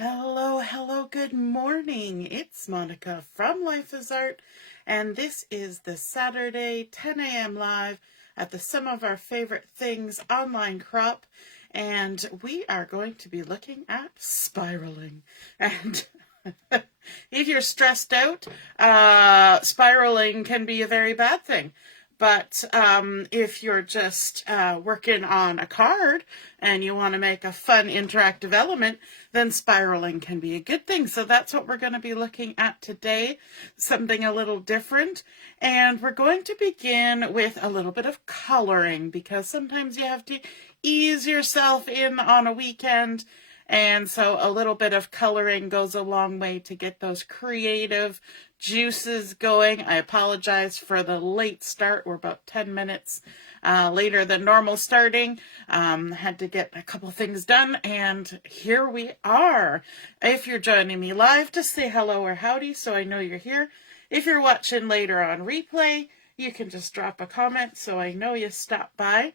Hello, hello, good morning. It's Monica from Life is Art, and this is the Saturday 10 a.m. live at the Some of Our Favorite Things online crop, and we are going to be looking at spiraling. And if you're stressed out, spiraling can be a very bad thing. But if you're just working on a card and you want to make a fun interactive element, then spiraling can be a good thing. So that's what we're going to be looking at today, something a little different. And we're going to begin with a little bit of coloring, because sometimes you have to ease yourself in on a weekend. And so a little bit of coloring goes a long way to get those creative juices going. I apologize for the late start. We're about 10 minutes later than normal starting. Had to get a couple things done, and here we are. If you're joining me live, just say hello or howdy so I know you're here. If you're watching later on replay, you can just drop a comment so I know you stopped by.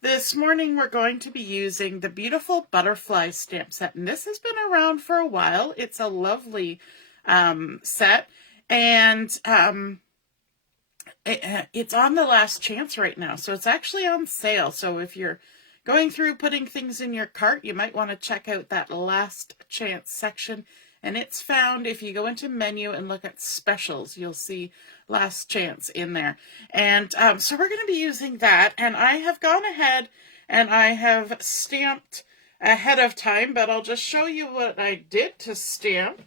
This morning we're going to be using the beautiful butterfly stamp set, and this has been around for a while. It's a lovely set, and it's on the last chance right now, so it's actually on sale. So if you're going through putting things in your cart, you might want to check out that last chance section, and it's found if you go into menu and look at specials, you'll see last chance in there. And so we're going to be using that, and I have gone ahead and I have stamped ahead of time, but I'll just show you what I did to stamp.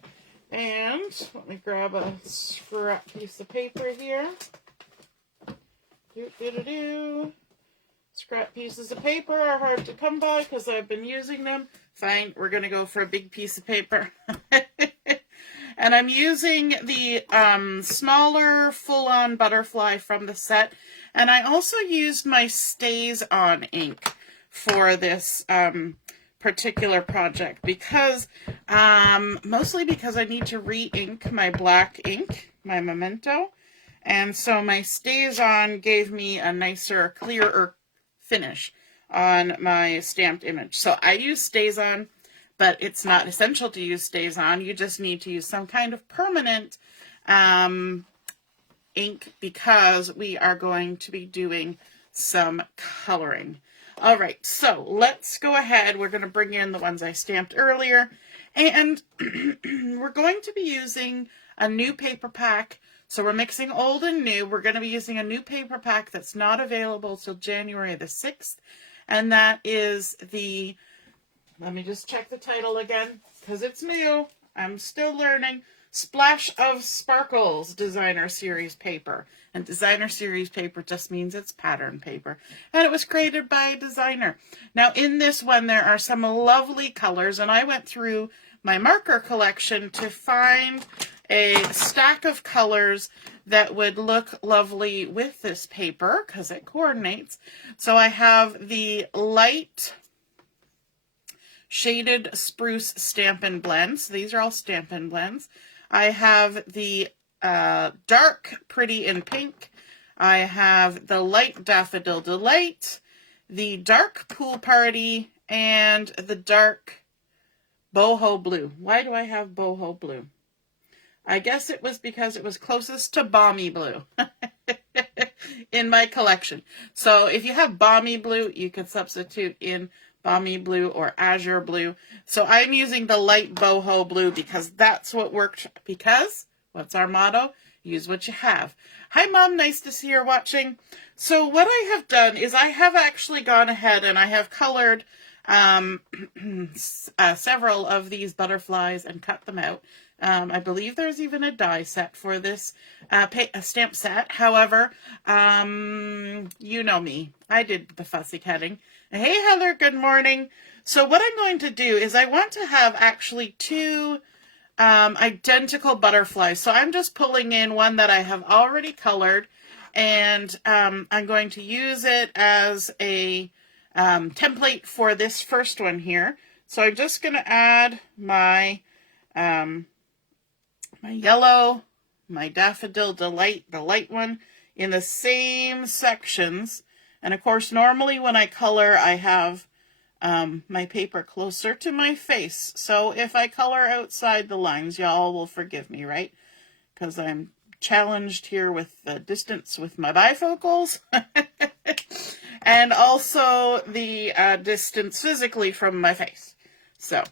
And let me grab a scrap piece of paper here. Scrap pieces of paper are hard to come by because I've been using them. Fine, we're going to go for a big piece of paper. And I'm using the smaller full-on butterfly from the set. And I also used my StazOn ink for this particular project because, mostly because I need to re-ink my black ink, my Memento. And so my StazOn gave me a nicer, clearer finish on my stamped image. So I use StazOn, but it's not essential to use StazOn. You just need to use some kind of permanent ink because we are going to be doing some coloring. All right, so let's go ahead. We're going to bring in the ones I stamped earlier, and we're going to be using a new paper pack. So we're mixing old and new. We're going to be using a new paper pack that's not available till January the 6th, and that is the, let me just check the title again, because it's new. I'm still learning. Splash of Sparkles Designer Series paper. And Designer Series paper just means it's pattern paper. And it was created by a designer. Now in this one there are some lovely colors, and I went through my marker collection to find a stack of colors that would look lovely with this paper because it coordinates. So I have the light shaded Spruce Stampin Blends. These are all Stampin Blends. I have the dark Pretty in Pink. I have the light Daffodil Delight, the dark Pool Party, and the dark Boho Blue. Why do I have Boho Blue? I guess it was because it was closest to Balmy Blue in my collection. So if you have Balmy Blue, you can substitute in Balmy Blue or Azure Blue. So I'm using the light Boho Blue because that's what worked. Because, what's our motto? Use what you have. Hi, Mom. Nice to see you're watching. So what I have done is I have actually gone ahead and I have colored several of these butterflies and cut them out. I believe there's even a die set for this stamp set. However, you know me. I did the fussy cutting. Hey, Heather, good morning. So what I'm going to do is I want to have actually two identical butterflies. So I'm just pulling in one that I have already colored, and I'm going to use it as a template for this first one here. So I'm just going to add my my yellow, my Daffodil Delight, the light one, in the same sections. And of course, normally when I color, I have my paper closer to my face. So if I color outside the lines, y'all will forgive me, right? Because I'm challenged here with the distance with my bifocals and also the distance physically from my face. So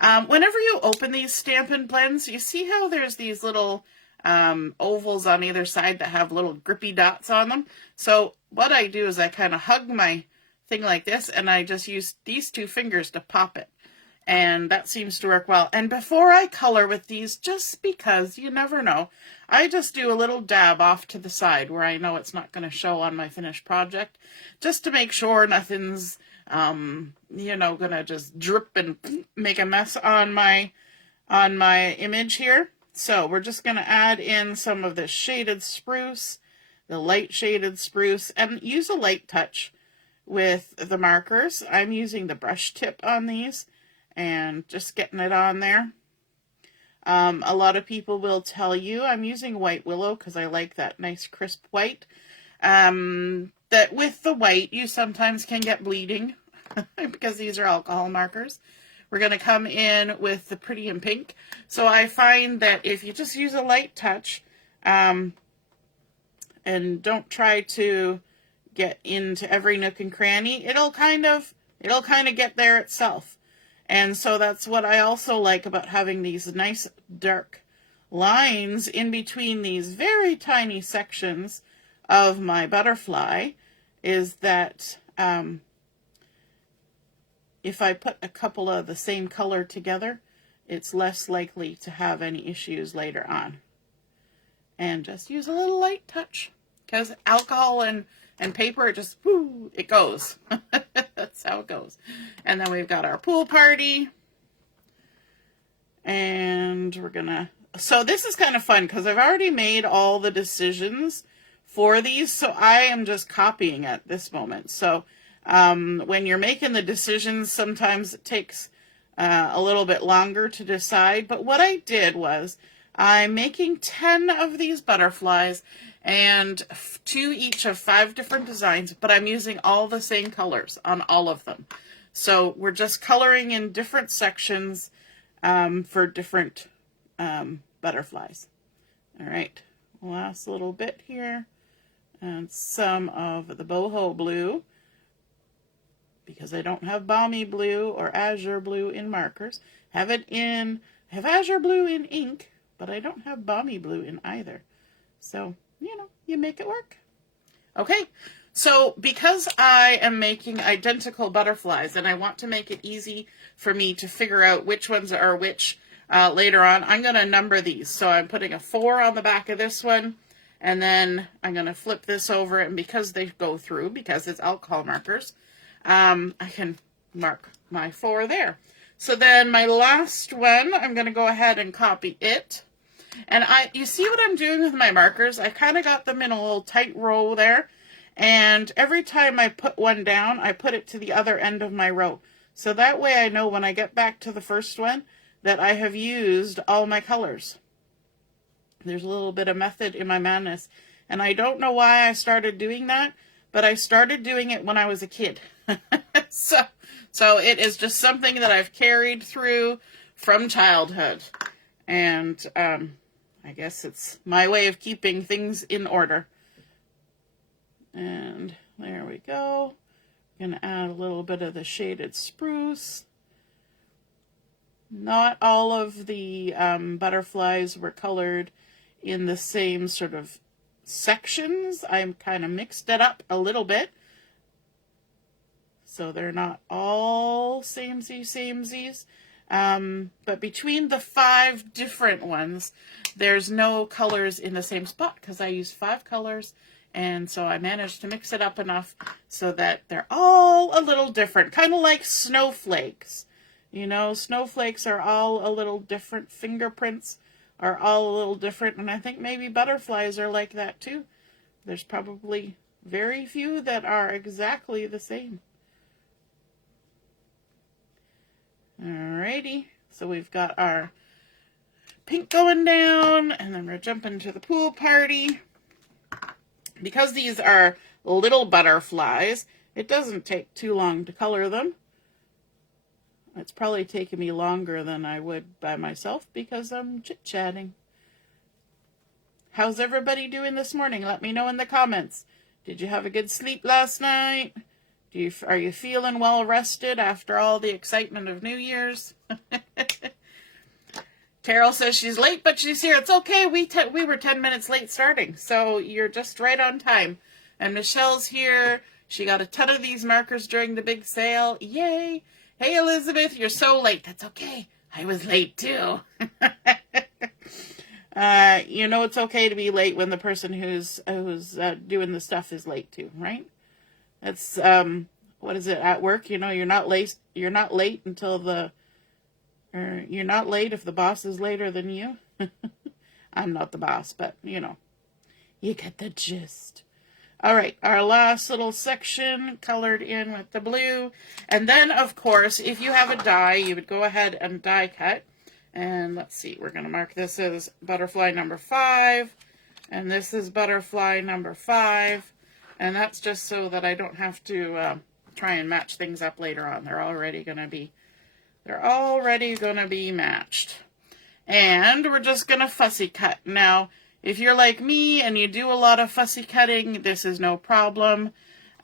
whenever you open these Stampin' Blends, you see how there's these little ovals on either side that have little grippy dots on them. So what I do is I kind of hug my thing like this, and I just use these two fingers to pop it. And that seems to work well. And before I color with these, just because you never know, I just do a little dab off to the side where I know it's not going to show on my finished project, just to make sure nothing's, you know, going to just drip and make a mess on my image here. So we're just going to add in some of this shaded spruce, the light shaded spruce, and use a light touch with the markers. I'm using the brush tip on these and just getting it on there. A lot of people will tell you I'm using white Willow because I like that nice crisp white. That with the white you sometimes can get bleeding because these are alcohol markers. We're going to come in with the Pretty in Pink. So I find that if you just use a light touch and don't try to get into every nook and cranny, it'll kind of get there itself. And so that's what I also like about having these nice dark lines in between these very tiny sections of my butterfly, is that if I put a couple of the same color together, it's less likely to have any issues later on. And just use a little light touch, because alcohol and paper, it just, whoo, it goes. That's how it goes. And then we've got our pool party. And we're gonna, so this is kind of fun because I've already made all the decisions for these, so I am just copying at this moment. So when you're making the decisions, sometimes it takes a little bit longer to decide. But what I did was I'm making 10 of these butterflies, and 2 each of 5 different designs, but I'm using all the same colors on all of them. So we're just coloring in different sections for different butterflies. All right, last little bit here, and some of the boho blue, because I don't have Balmy Blue or Azure Blue in markers. I have Azure Blue in ink, but I don't have Balmy Blue in either. So, you know, you make it work. Okay, so because I am making identical butterflies and I want to make it easy for me to figure out which ones are which later on, I'm going to number these. So I'm putting a 4 on the back of this one, and then I'm going to flip this over, and because they go through, because it's alcohol markers, I can mark my 4 there. So then my last one, I'm going to go ahead and copy it. And you see what I'm doing with my markers? I kind of got them in a little tight row there. And every time I put one down, I put it to the other end of my row. So that way I know when I get back to the first one that I have used all my colors. There's a little bit of method in my madness. And I don't know why I started doing that, but I started doing it when I was a kid. So it is just something that I've carried through from childhood. And I guess it's my way of keeping things in order. And there we go. I'm going to add a little bit of the shaded spruce. Not all of the butterflies were colored in the same sort of sections. I'm kind of mixed it up a little bit. So they're not all samesies. But between the 5 different ones, there's no colors in the same spot because I used 5 colors. And so I managed to mix it up enough so that they're all a little different. Kind of like snowflakes. You know, snowflakes are all a little different. Fingerprints are all a little different. And I think maybe butterflies are like that too. There's probably very few that are exactly the same. Alrighty, so we've got our pink going down, and then we're jumping to the pool party. Because these are little butterflies, it doesn't take too long to color them. It's probably taken me longer than I would by myself because I'm chit-chatting. How's everybody doing this morning? Let me know in the comments. Did you have a good sleep last night? Are you feeling well rested after all the excitement of New Year's? Carol says she's late, but she's here. It's okay. We were 10 minutes late starting, so you're just right on time. And Michelle's here. She got a ton of these markers during the big sale. Yay! Hey, Elizabeth, you're so late. That's okay. I was late, too. You know it's okay to be late when the person who's doing the stuff is late, too, right? That's, what is it, at work? You know, you're not late until you're not late if the boss is later than you. I'm not the boss, but, you know, you get the gist. All right, our last little section colored in with the blue. And then, of course, if you have a die, you would go ahead and die cut. And let's see, we're going to mark this as butterfly number 5. And this is butterfly number 5. And that's just so that I don't have to try and match things up later on. They're already going to be matched. And we're just going to fussy cut. Now, if you're like me and you do a lot of fussy cutting, this is no problem.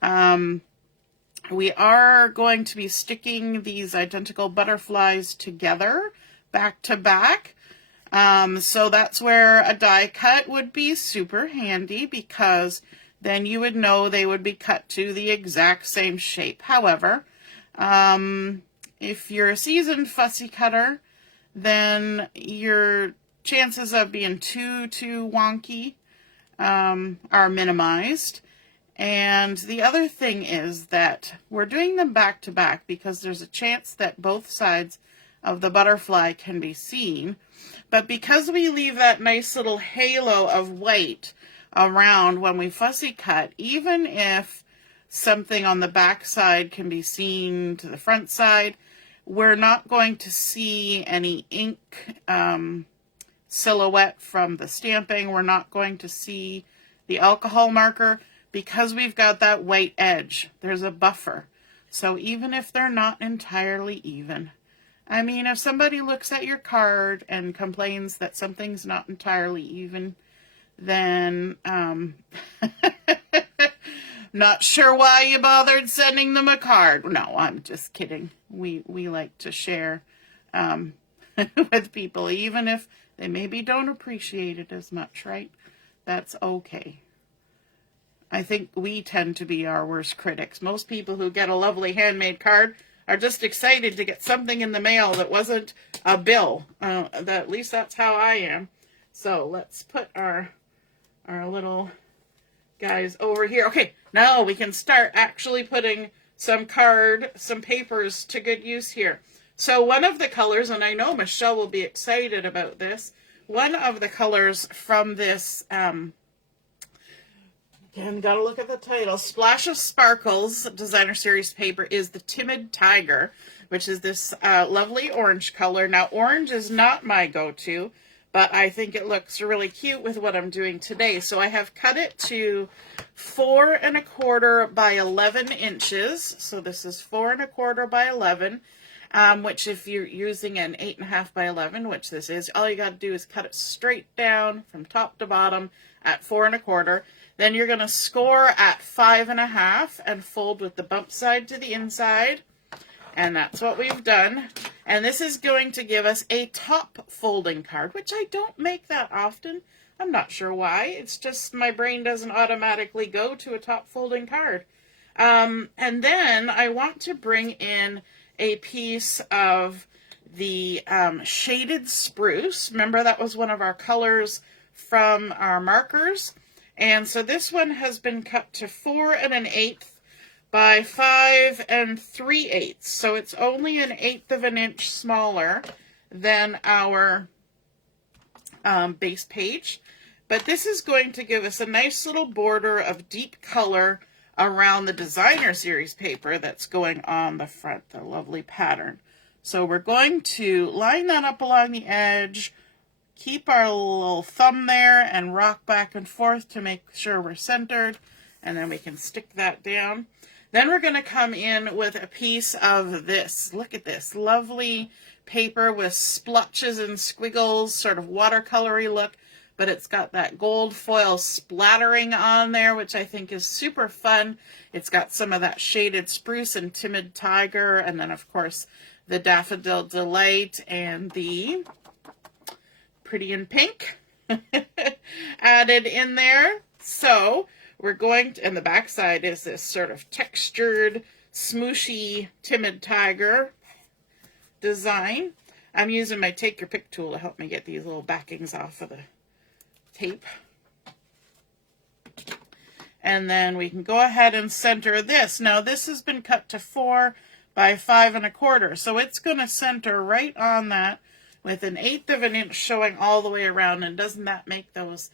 We are going to be sticking these identical butterflies together, back to back. So that's where a die cut would be super handy, because then you would know they would be cut to the exact same shape. However, if you're a seasoned fussy cutter, then your chances of being too wonky are minimized. And the other thing is that we're doing them back to back because there's a chance that both sides of the butterfly can be seen. But because we leave that nice little halo of white around when we fussy cut, even if something on the back side can be seen to the front side, we're not going to see any ink silhouette from the stamping. We're not going to see the alcohol marker because we've got that white edge. There's a buffer. So even if they're not entirely even, I mean, if somebody looks at your card and complains that something's not entirely even, then not sure why you bothered sending them a card. No, I'm just kidding. We like to share with people, even if they maybe don't appreciate it as much, right? That's okay. I think we tend to be our worst critics. Most people who get a lovely handmade card are just excited to get something in the mail that wasn't a bill. At least that's how I am. So let's put our little guys over here. Okay, now we can start actually putting some papers to good use here. So one of the colors, and I know Michelle will be excited about this, one of the colors from this, again, gotta look at the title, Splash of Sparkles Designer Series paper is the Timid Tiger, which is this lovely orange color. Now, orange is not my go-to, but I think it looks really cute with what I'm doing today. So I have cut it to 4 1/4 by 11 inches. So this is 4 1/4 by 11, which if you're using an 8 1/2 by 11, which this is, all you got to do is cut it straight down from top to bottom at 4 1/4. Then you're going to score at 5 1/2 and fold with the bump side to the inside. And that's what we've done. And this is going to give us a top folding card, which I don't make that often. I'm not sure why. It's just my brain doesn't automatically go to a top folding card. And then I want to bring in a piece of the shaded spruce. Remember, that was one of our colors from our markers. And so this one has been cut to 4 1/8 by 5 3/8. So it's only 1/8 of an inch smaller than our base page. But this is going to give us a nice little border of deep color around the Designer Series paper that's going on the front, the lovely pattern. So we're going to line that up along the edge, keep our little thumb there, and rock back and forth to make sure we're centered, and then we can stick that down. Then we're going to come in with a piece of this. Look at this lovely paper with splotches and squiggles, sort of watercolory look, but it's got that gold foil splattering on there, which I think is super fun. It's got some of that shaded Spruce and Timid Tiger, and then of course the Daffodil Delight and the Pretty in Pink added in there. So we're going to, and the back side is this sort of textured, smooshy Timid Tiger design. I'm using my Take Your Pick tool to help me get these little backings off of the tape. And then we can go ahead and center this. Now this has been cut to 4 by 5 1/4, so it's going to center right on that with 1/8 of an inch showing all the way around. And doesn't that make those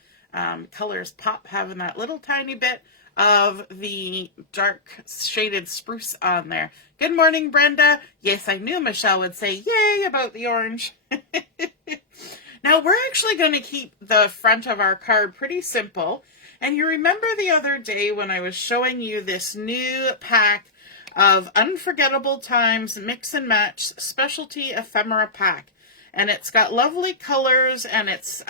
colors pop, having that little tiny bit of the dark shaded spruce on there. Good morning, Brenda. Yes, I knew Michelle would say yay about the orange. Now we're actually going to keep the front of our card pretty simple. And you remember the other day when I was showing you this new pack of Unforgettable Times Mix and Match Specialty Ephemera pack. And it's got lovely colors, and it's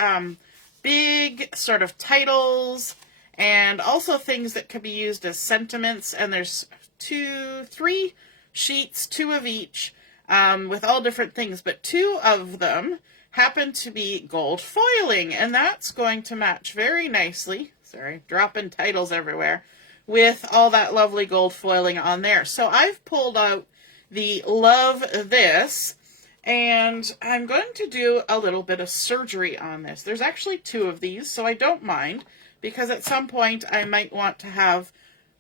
big sort of titles, and also things that could be used as sentiments. And there's 3 sheets, 2 of each, with all different things, but 2 of them happen to be gold foiling, and that's going to match very nicely. Sorry, dropping titles everywhere, with all that lovely gold foiling on there. So I've pulled out the Love This, and I'm going to do a little bit of surgery on this. There's actually 2 of these, so I don't mind, because at some point I might want to have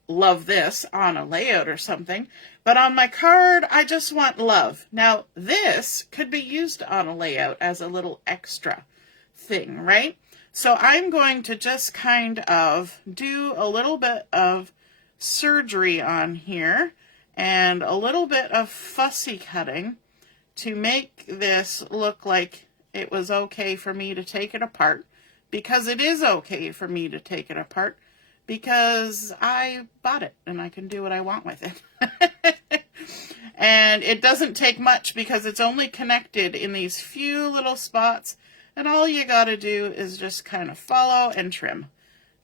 Love This on a layout or something. But on my card, I just want love. Now, this could be used on a layout as a little extra thing, right? So I'm going to just kind of do a little bit of surgery on here and a little bit of fussy cutting to make this look like it was okay for me to take it apart, because it is okay for me to take it apart, because I bought it and I can do what I want with it. And it doesn't take much, because it's only connected in these few little spots, and all you got to do is just kind of follow and trim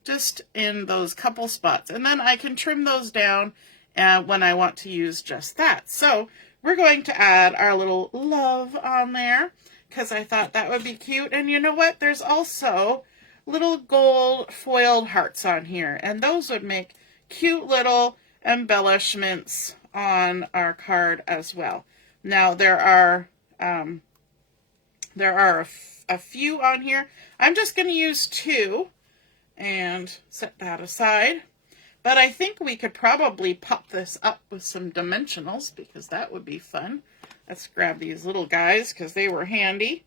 just in those couple spots, and then I can trim those down when I want to use just that. So we're going to add our little love on there, because I thought that would be cute. And you know what? There's also little gold foiled hearts on here, and those would make cute little embellishments on our card as well. Now there are a few on here. I'm just going to use 2 and set that aside. But I think we could probably pop this up with some dimensionals, because that would be fun. Let's grab these little guys, because they were handy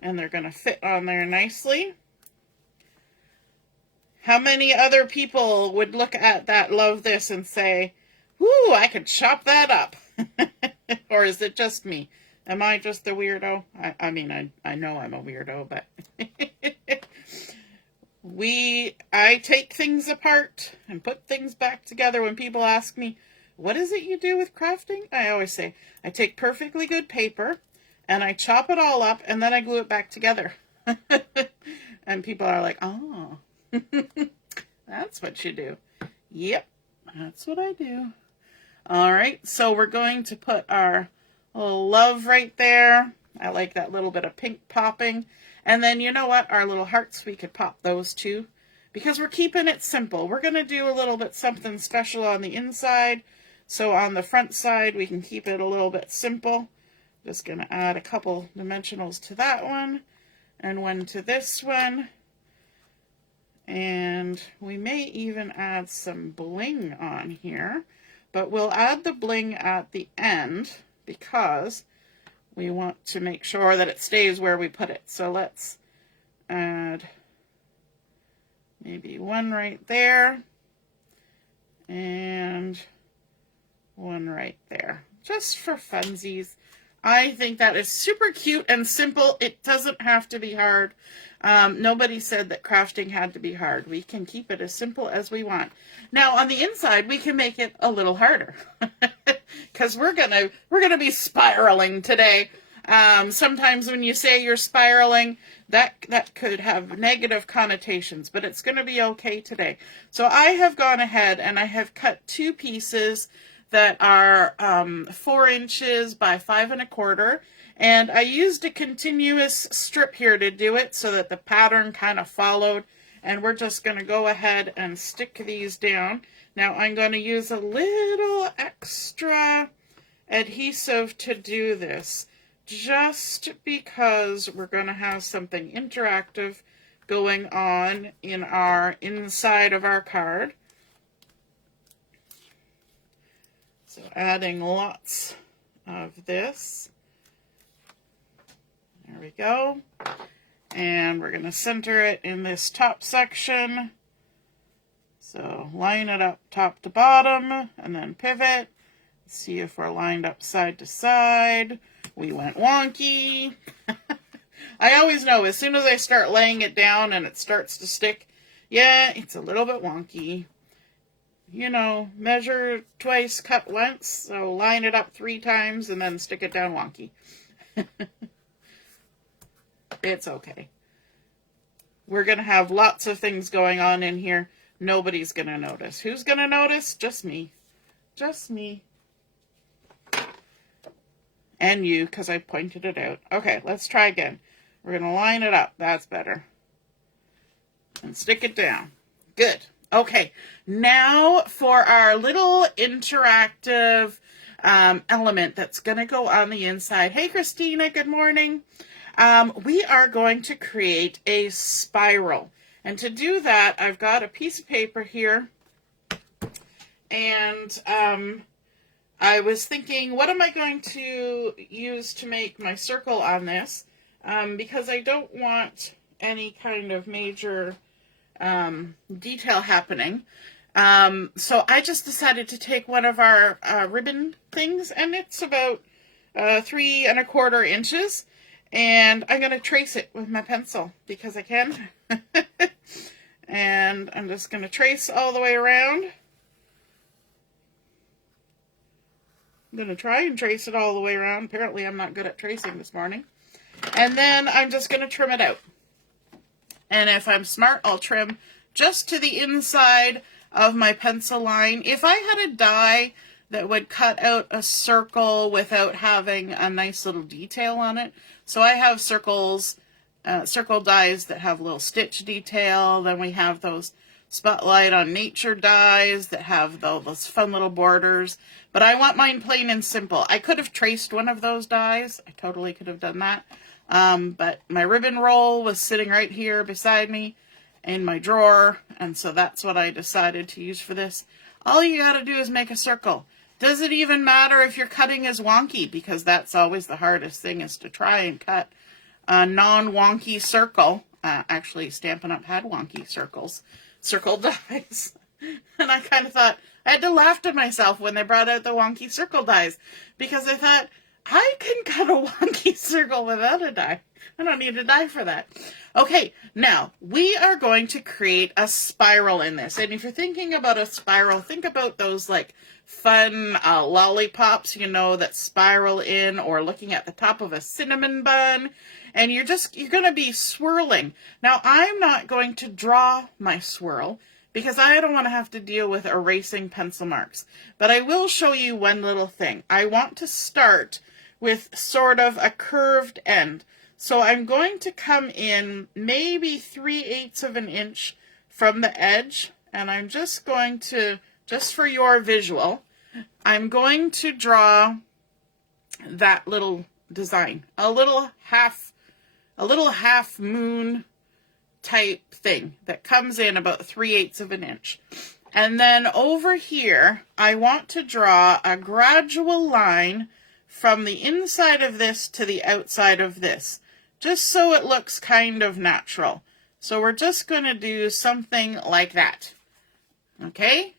and they're going to fit on there nicely. How many other people would look at that Love This and say, "Whoo, I could chop that up"? Or is it just me? Am I just the weirdo? I mean, I know I'm a weirdo, but I take things apart and put things back together. When people ask me, what is it you do with crafting? I always say, I take perfectly good paper and I chop it all up and then I glue it back together. And people are like, oh, that's what you do. Yep, that's what I do. All right, so we're going to put our little love right there. I like that little bit of pink popping. And then, you know what? Our little hearts, we could pop those too, because we're keeping it simple. We're going to do a little bit something special on the inside. So on the front side, we can keep it a little bit simple. Just going to add a couple dimensionals to that one and one to this one. And we may even add some bling on here, but we'll add the bling at the end because we want to make sure that it stays where we put it. So let's add maybe one right there and one right there, just for funsies. I think that is super cute and simple. It doesn't have to be hard. Nobody said that crafting had to be hard. We can keep it as simple as we want. Now on the inside, we can make it a little harder because we're gonna be spiraling today. Sometimes when you say you're spiraling, that could have negative connotations, but it's going to be okay today. So I have gone ahead and I have cut 2 pieces that are 4 inches by 5 1/4. And I used a continuous strip here to do it so that the pattern kind of followed. And we're just going to go ahead and stick these down. Now I'm going to use a little extra adhesive to do this, just because we're going to have something interactive going on in our inside of our card. So adding lots of this. There we go. And we're going to center it in this top section. So line it up top to bottom and then pivot. See if we're lined up side to side. We went wonky. I always know as soon as I start laying it down and it starts to stick, yeah, it's a little bit wonky. You know, measure twice, cut once. So line it up 3 times and then stick it down wonky. It's okay. We're going to have lots of things going on in here. Nobody's going to notice. Who's going to notice? Just me. Just me. And you, because I pointed it out. Okay, let's try again. We're going to line it up. That's better. And stick it down. Good. Okay, now for our little interactive element that's going to go on the inside. Hey, Christina, good morning. We are going to create a spiral. And to do that, I've got a piece of paper here. And I was thinking, what am I going to use to make my circle on this? Because I don't want any kind of major detail happening. So I just decided to take one of our ribbon things, and it's about 3 1/4 inches. And I'm going to trace it with my pencil because I can. And I'm just going to trace all the way around. I'm going to try and trace it all the way around. Apparently I'm not good at tracing this morning. And then I'm just going to trim it out. And if I'm smart, I'll trim just to the inside of my pencil line. If I had a die that would cut out a circle without having a nice little detail on it. So I have circle dies that have little stitch detail. Then we have those Spotlight on Nature dies that have those fun little borders. But I want mine plain and simple. I could have traced one of those dies. I totally could have done that. But my ribbon roll was sitting right here beside me in my drawer. And so that's what I decided to use for this. All you got to do is make a circle. Does it even matter if your cutting is wonky? Because that's always the hardest thing, is to try and cut a non-wonky circle. Actually, Stampin' Up! Had wonky circle dies. And I kind of thought, I had to laugh to myself when they brought out the wonky circle dies. Because I thought, I can cut a wonky circle without a die. I don't need a die for that. Okay, now, we are going to create a spiral in this. And if you're thinking about a spiral, think about those, like, fun lollipops, you know, that spiral in, or looking at the top of a cinnamon bun, and you're going to be swirling. Now, I'm not going to draw my swirl because I don't want to have to deal with erasing pencil marks, but I will show you one little thing. I want to start with sort of a curved end. So I'm going to come in maybe 3/8 of an inch from the edge, and I'm just going to, just for your visual, I'm going to draw that little design, a little half moon type thing that comes in about 3/8 of an inch. And then over here, I want to draw a gradual line from the inside of this to the outside of this, just so it looks kind of natural. So we're just going to do something like that. Okay?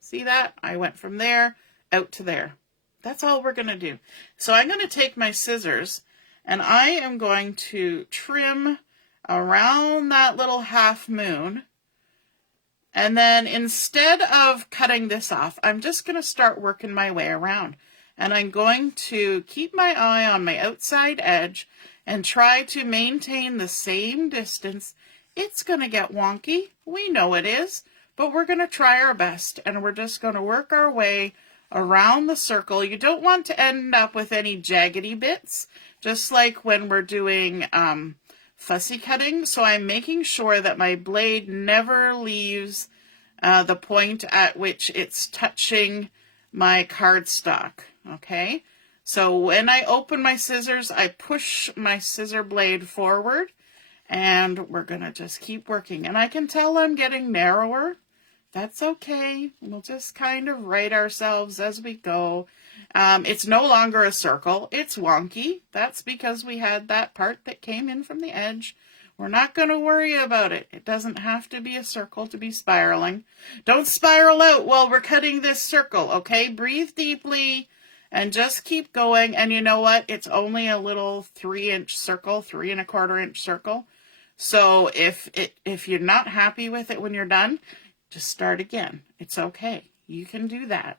See that? I went from there out to there. That's all we're going to do. So I'm going to take my scissors and I am going to trim around that little half moon. And then instead of cutting this off, I'm just going to start working my way around. And I'm going to keep my eye on my outside edge and try to maintain the same distance. It's going to get wonky. We know it is, but we're going to try our best. And we're just going to work our way around the circle. You don't want to end up with any jaggedy bits, just like when we're doing fussy cutting. So I'm making sure that my blade never leaves the point at which it's touching my cardstock. Okay, so when I open my scissors, I push my scissor blade forward, and we're gonna just keep working. And I can tell I'm getting narrower. That's okay. We'll just kind of right ourselves as we go. It's no longer a circle. It's wonky. That's because we had that part that came in from the edge. We're not going to worry about it. It doesn't have to be a circle to be spiraling. Don't spiral out while we're cutting this circle, okay? Breathe deeply and just keep going. And you know what? It's only a little 3-inch circle, 3 1/4 inch circle. So if you're not happy with it when you're done, just start again. It's okay. You can do that.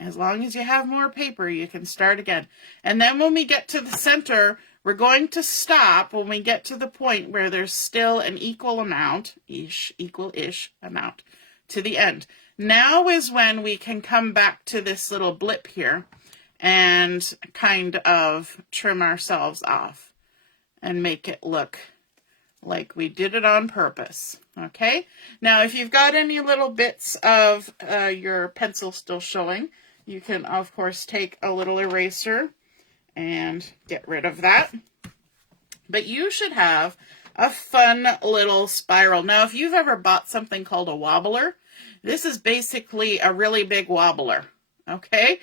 As long as you have more paper, you can start again. And then when we get to the center, we're going to stop when we get to the point where there's still an equal amount-ish amount to the end. Now is when we can come back to this little blip here and kind of trim ourselves off and make it look like we did it on purpose. Okay, now if you've got any little bits of your pencil still showing, you can of course take a little eraser and get rid of that. But you should have a fun little spiral. Now if you've ever bought something called a wobbler, this is basically a really big wobbler. Okay,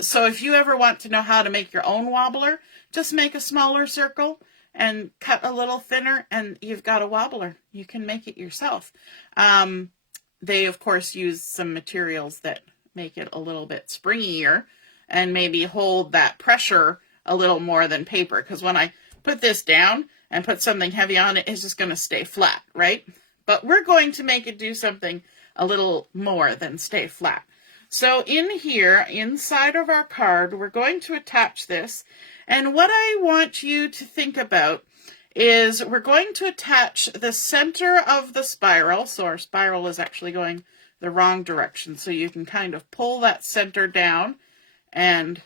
so if you ever want to know how to make your own wobbler, just make a smaller circle and cut a little thinner, and you've got a wobbler. You can make it yourself. They, of course, use some materials that make it a little bit springier and maybe hold that pressure a little more than paper, because when I put this down and put something heavy on it, it's just going to stay flat, right? But we're going to make it do something a little more than stay flat. So in here, inside of our card, we're going to attach this. And what I want you to think about is we're going to attach the center of the spiral. So our spiral is actually going the wrong direction. So you can kind of pull that center down, and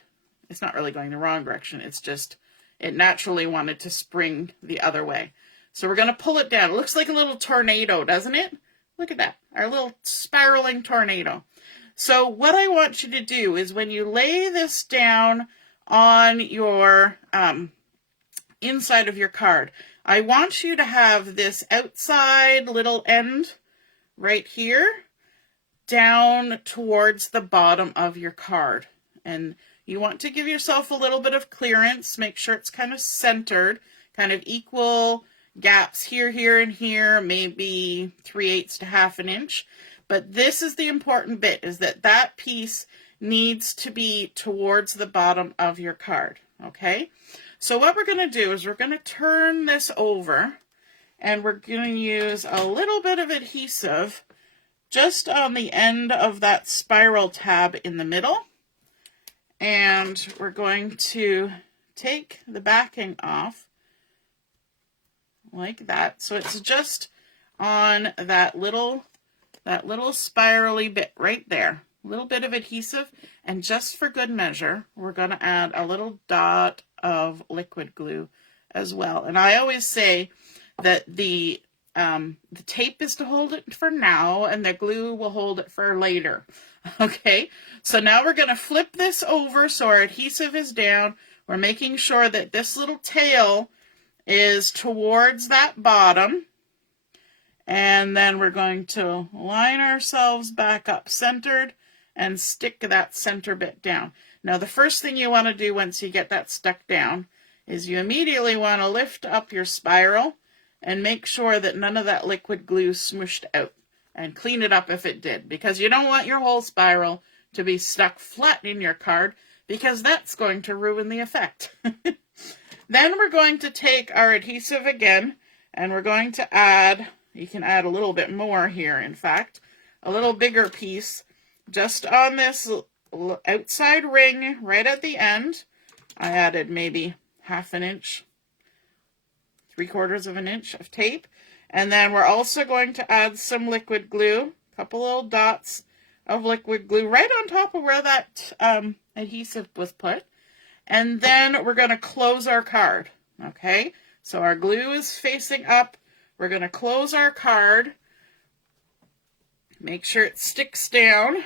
it's not really going the wrong direction. It's just, it naturally wanted to spring the other way. So we're going to pull it down. It looks like a little tornado, doesn't it? Look at that, our little spiraling tornado. So what I want you to do is when you lay this down on your inside of your card, I want you to have this outside little end right here down towards the bottom of your card. And you want to give yourself a little bit of clearance, make sure it's kind of centered, kind of equal gaps here, here, and here, maybe 3/8 to 1/2 inch. But this is the important bit, is that that piece needs to be towards the bottom of your card, okay? So what we're going to do is we're going to turn this over, and we're going to use a little bit of adhesive just on the end of that spiral tab in the middle. And we're going to take the backing off like that. So it's just on that little spirally bit right there. A little bit of adhesive, and just for good measure, we're going to add a little dot of liquid glue as well. And I always say that the tape is to hold it for now, and the glue will hold it for later. Okay, so now we're going to flip this over so our adhesive is down. We're making sure that this little tail is towards that bottom. And then we're going to line ourselves back up centered and stick that center bit down. Now the first thing you want to do once you get that stuck down is you immediately want to lift up your spiral and make sure that none of that liquid glue smooshed out, and clean it up if it did, because you don't want your whole spiral to be stuck flat in your card, because that's going to ruin the effect. Then we're going to take our adhesive again, and we're going to add, you can add a little bit more here, in fact, a little bigger piece just on this outside ring right at the end. I added maybe 1/2 inch, 3/4 of an inch of tape. And then we're also going to add some liquid glue, a couple little dots of liquid glue right on top of where that adhesive was put. And then we're going to close our card, okay? So our glue is facing up. We're going to close our card, make sure it sticks down,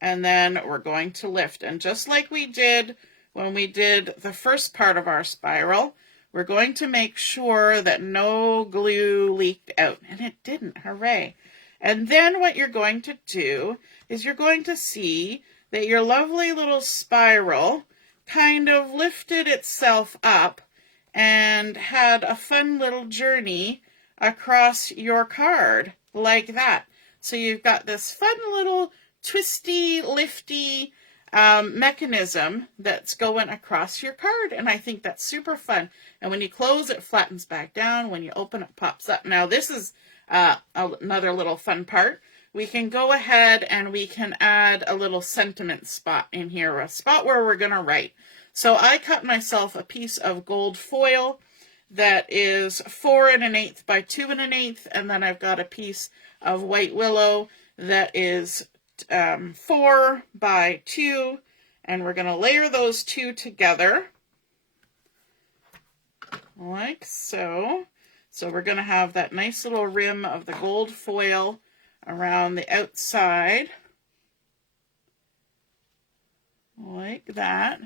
and then we're going to lift. And just like we did when we did the first part of our spiral, we're going to make sure that no glue leaked out. And it didn't, hooray. And then what you're going to do is you're going to see that your lovely little spiral kind of lifted itself up and had a fun little journey across your card like that. So you've got this fun little twisty, lifty mechanism that's going across your card, and I think that's super fun. And when you close, it flattens back down. When you open, it pops up. Now this is another little fun part. We can go ahead and we can add a little sentiment spot in here, a spot where we're going to write. So I cut myself a piece of gold foil that is 4 1/8 by 2 1/8, and then I've got a piece of white willow that is 4 by 2, and we're going to layer those two together like so. So we're going to have that nice little rim of the gold foil around the outside like that.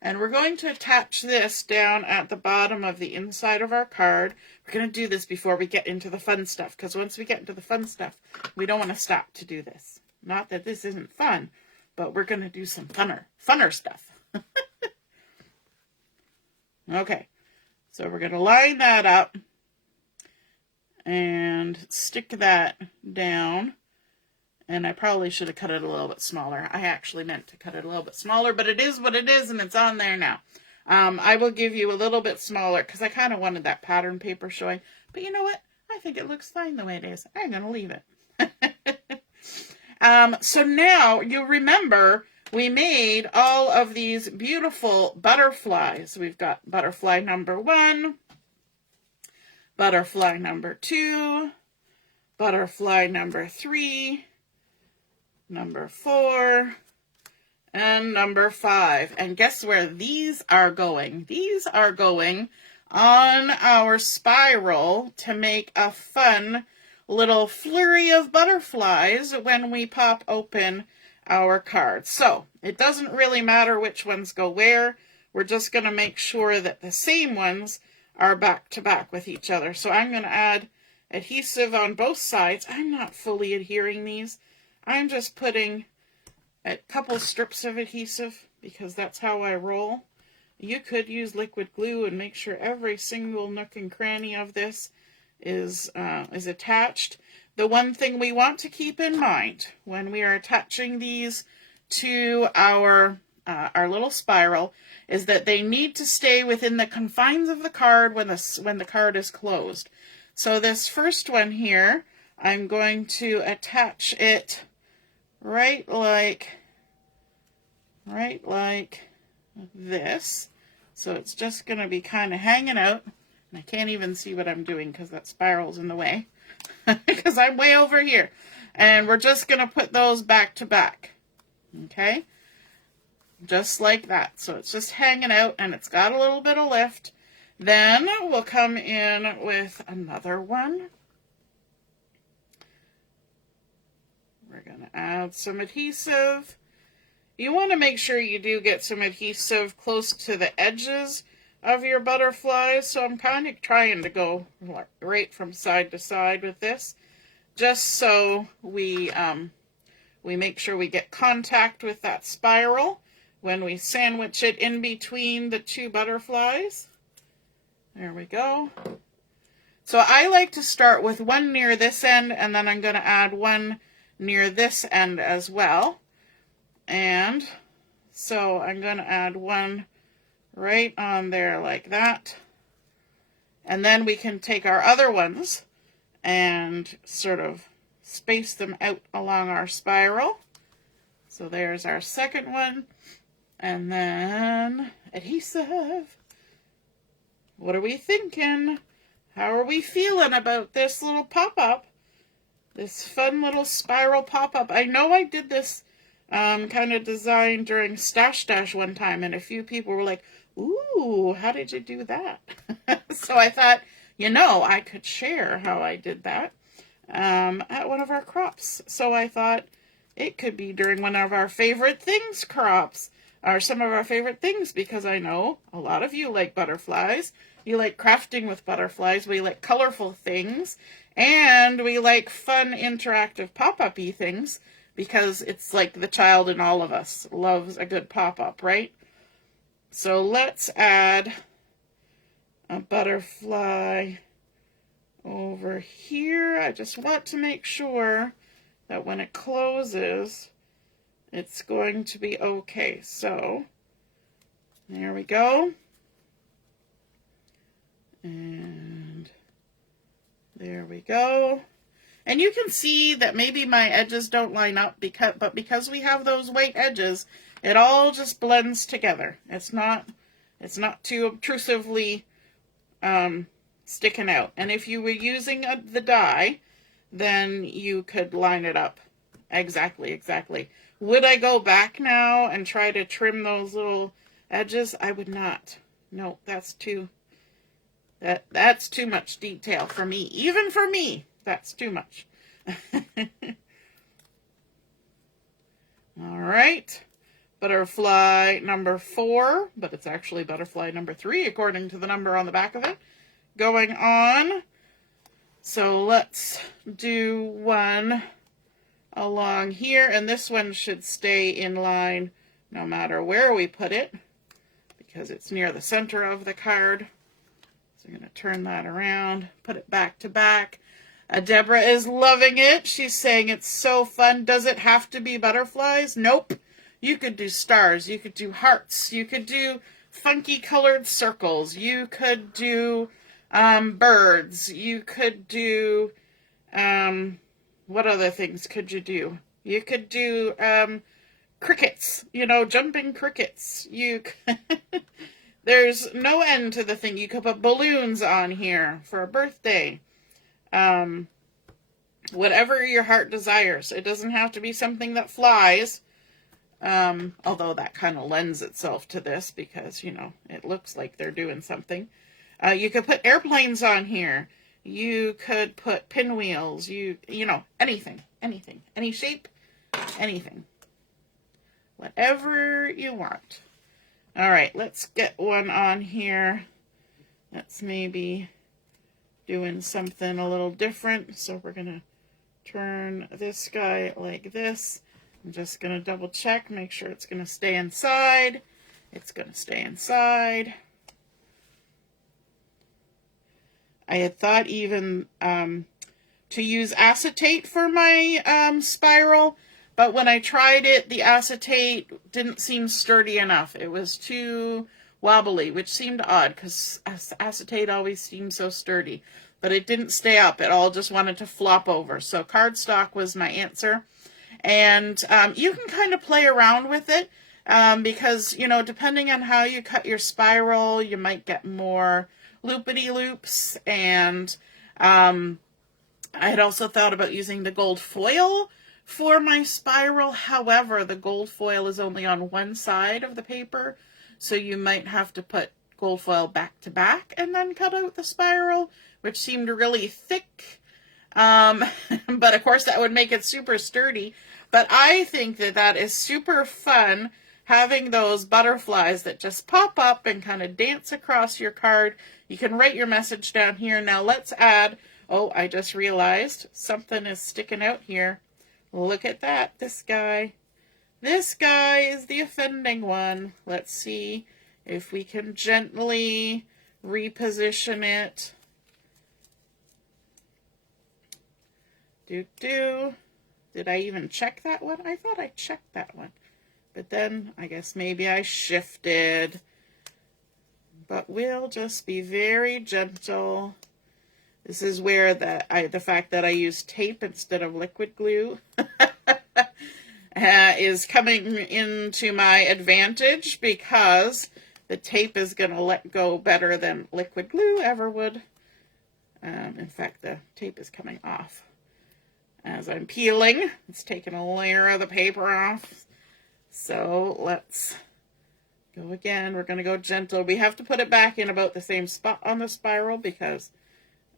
And we're going to attach this down at the bottom of the inside of our card. We're going to do this before we get into the fun stuff, because once we get into the fun stuff, we don't want to stop to do this. Not that this isn't fun, but we're going to do some funner stuff. Okay, so we're going to line that up and stick that down. And I probably should have cut it a little bit smaller. I actually meant to cut it a little bit smaller, but it is what it is, and it's on there now. I will give you a little bit smaller because I kind of wanted that pattern paper showing. But you know what? I think it looks fine the way it is. I'm going to leave it. So now you'll remember we made all of these beautiful butterflies. We've got butterfly number 1, butterfly number 2, butterfly number 3, number 4, and number 5. And guess where these are going? These are going on our spiral to make a fun little flurry of butterflies when we pop open our card. So it doesn't really matter which ones go where. We're just going to make sure that the same ones are back to back with each other. So I'm going to add adhesive on both sides. I'm not fully adhering these. I'm just putting a couple strips of adhesive because that's how I roll. You could use liquid glue and make sure every single nook and cranny of this is attached. The one thing we want to keep in mind when we are attaching these to our little spiral is that they need to stay within the confines of the card when the card is closed. So this first one here, I'm going to attach it right like this. So it's just going to be kind of hanging out. And I can't even see what I'm doing because that spiral's in the way. Because I'm way over here. And we're just going to put those back to back. Okay? Just like that. So it's just hanging out and it's got a little bit of lift. Then we'll come in with another one. We're going to add some adhesive. You want to make sure you do get some adhesive close to the edges of your butterflies. So I'm kind of trying to go right from side to side with this, just so we make sure we get contact with that spiral when we sandwich it in between the two butterflies. There we go. So I like to start with one near this end, and then I'm going to add one near this end as well. And so I'm going to add one right on there like that. And then we can take our other ones and sort of space them out along our spiral. So there's our second one. And then adhesive. What are we thinking? How are we feeling about this little pop-up? This fun little spiral pop-up. I know I did this kind of design during Stash Dash one time, and a few people were like, ooh, how did you do that? So I thought, you know, I could share how I did that at one of our crops. So I thought it could be during one of our favorite things crops, or some of our favorite things, because I know a lot of you like butterflies. You like crafting with butterflies. We like colorful things. And we like fun, interactive pop-up-y things, because it's like the child in all of us loves a good pop-up, right? So let's add a butterfly over here. I just want to make sure that when it closes, it's going to be okay. So there we go. And there we go. And you can see that maybe my edges don't line up, because we have those white edges, it all just blends together. It's not too obtrusively sticking out. And if you were using the die, then you could line it up exactly. Would I go back now and try to trim those little edges? I would not. No, that's too much detail for me. Even for me, that's too much. All right. Butterfly number 4, but it's actually butterfly number 3 according to the number on the back of it. Going on. So let's do one along here, and this one should stay in line no matter where we put it, because it's near the center of the card. So I'm going to turn that around, put it back to back. Deborah is loving it. She's saying it's so fun. Does it have to be butterflies? Nope. You could do stars. You could do hearts. You could do funky colored circles. You could do birds. You could do, what other things could you do? You could do crickets, you know, jumping crickets. There's no end to the thing. You could put balloons on here for a birthday. Whatever your heart desires. It doesn't have to be something that flies. Although that kind of lends itself to this, because, you know, it looks like they're doing something. You could put airplanes on here. You could put pinwheels. You know, anything. Any shape, anything. Whatever you want. All right, let's get one on here. Let's maybe doing something a little different. So we're going to turn this guy like this. I'm just going to double check, make sure it's going to stay inside. It's going to stay inside. I had thought even to use acetate for my spiral, but when I tried it, the acetate didn't seem sturdy enough. It was too wobbly, which seemed odd because acetate always seems so sturdy. But it didn't stay up. It all just wanted to flop over. So cardstock was my answer. And you can kind of play around with it because, you know, depending on how you cut your spiral, you might get more loopity loops. And I had also thought about using the gold foil for my spiral. However, the gold foil is only on one side of the paper, so you might have to put gold foil back to back and then cut out the spiral, which seemed really thick. But of course that would make it super sturdy. But I think that that is super fun, having those butterflies that just pop up and kind of dance across your card. You can write your message down here. Now let's add, oh, I just realized something is sticking out here. Look at that, this guy. This guy is the offending one. Let's see if we can gently reposition it. Did I even check that one? I thought I checked that one. But then I guess maybe I shifted. But we'll just be very gentle. This is where the fact that I use tape instead of liquid glue is coming into my advantage, because the tape is going to let go better than liquid glue ever would. In fact, the tape is coming off as I'm peeling. It's taking a layer of the paper off. So let's go again. We're going to go gentle. We have to put it back in about the same spot on the spiral, because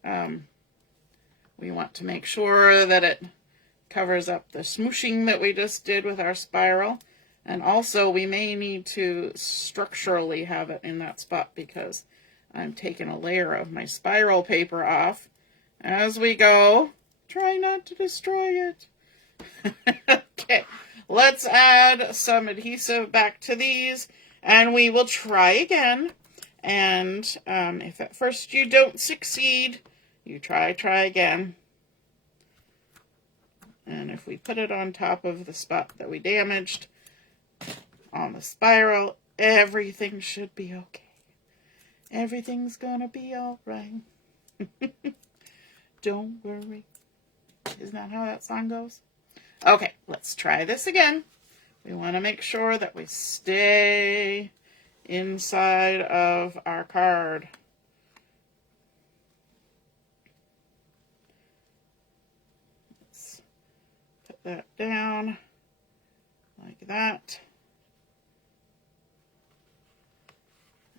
we want to make sure that it covers up the smooshing that we just did with our spiral. And also we may need to structurally have it in that spot, because I'm taking a layer of my spiral paper off as we go. Try not to destroy it. Okay, let's add some adhesive back to these, and we will try again. And if at first you don't succeed, you try again. And if we put it on top of the spot that we damaged on the spiral, everything should be okay. Everything's gonna be all right. Don't worry. Isn't that how that song goes? Okay, let's try this again. We want to make sure that we stay inside of our card. Let's put that down like that.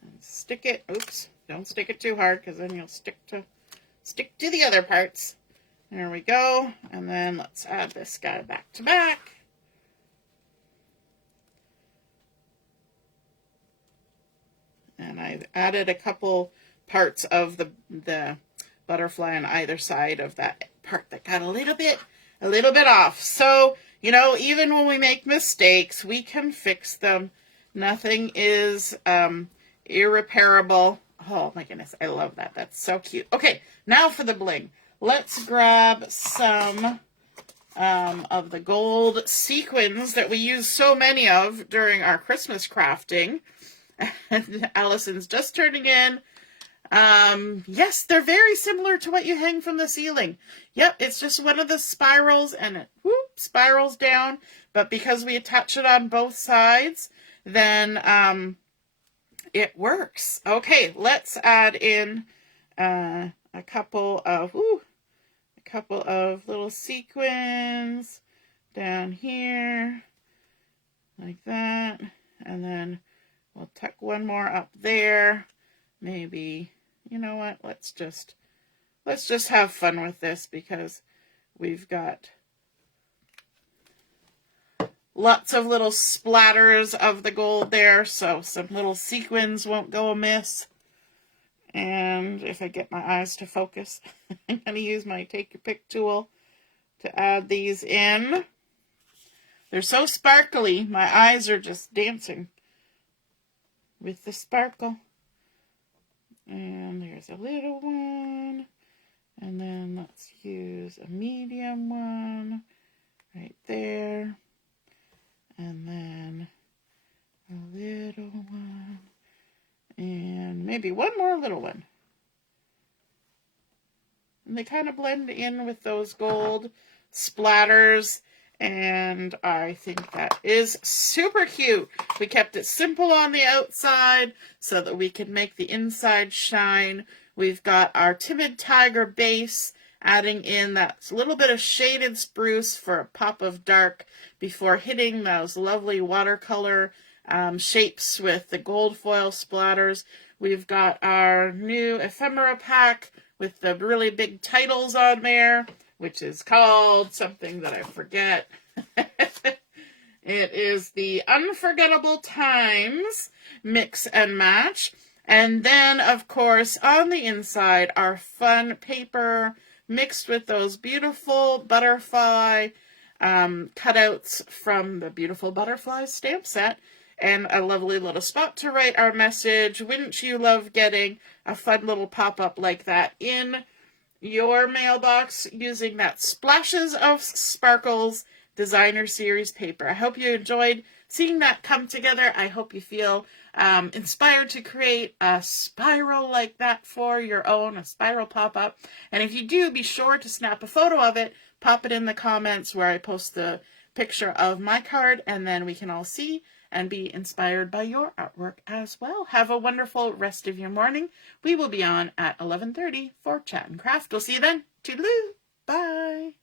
And stick it. Oops, don't stick it too hard, because then you'll stick to the other parts. There we go. And then let's add this guy back to back. And I've added a couple parts of the butterfly on either side of that part that got a little bit off. So, you know, even when we make mistakes, we can fix them. Nothing is irreparable. Oh my goodness, I love that. That's so cute. Okay, now for the bling. Let's grab some of the gold sequins that we use so many of during our Christmas crafting. And Allison's just turning in. Yes, they're very similar to what you hang from the ceiling. Yep, it's just one of the spirals, and it spirals down. But because we attach it on both sides, then it works. Okay, let's add in a couple of little sequins down here, like that, and then we'll tuck one more up there. Maybe, you know what, let's just have fun with this, because we've got lots of little splatters of the gold there, so some little sequins won't go amiss. And if I get my eyes to focus, I'm going to use my Take Your Pick tool to add these in. They're so sparkly, my eyes are just dancing with the sparkle. And there's a little one. And then let's use a medium one right there. And then a little one. And maybe one more little one. And they kind of blend in with those gold splatters. And I think that is super cute. We kept it simple on the outside so that we could make the inside shine. We've got our Timid Tiger base, adding in that little bit of shaded spruce for a pop of dark before hitting those lovely watercolor shapes with the gold foil splatters. We've got our new ephemera pack with the really big titles on there, which is called something that I forget. It is the Unforgettable Times Mix and Match. And then, of course, on the inside, our fun paper mixed with those beautiful butterfly cutouts from the Beautiful Butterflies stamp set. And a lovely little spot to write our message. Wouldn't you love getting a fun little pop-up like that in your mailbox using that Splashes of Sparkles Designer Series paper? I hope you enjoyed seeing that come together. I hope you feel inspired to create a spiral like that for your own, a spiral pop-up. And if you do, be sure to snap a photo of it, pop it in the comments where I post the picture of my card, and then we can all see and be inspired by your artwork as well. Have a wonderful rest of your morning. We will be on at 11:30 for Chat and Craft. We'll see you then. Toodaloo. Bye.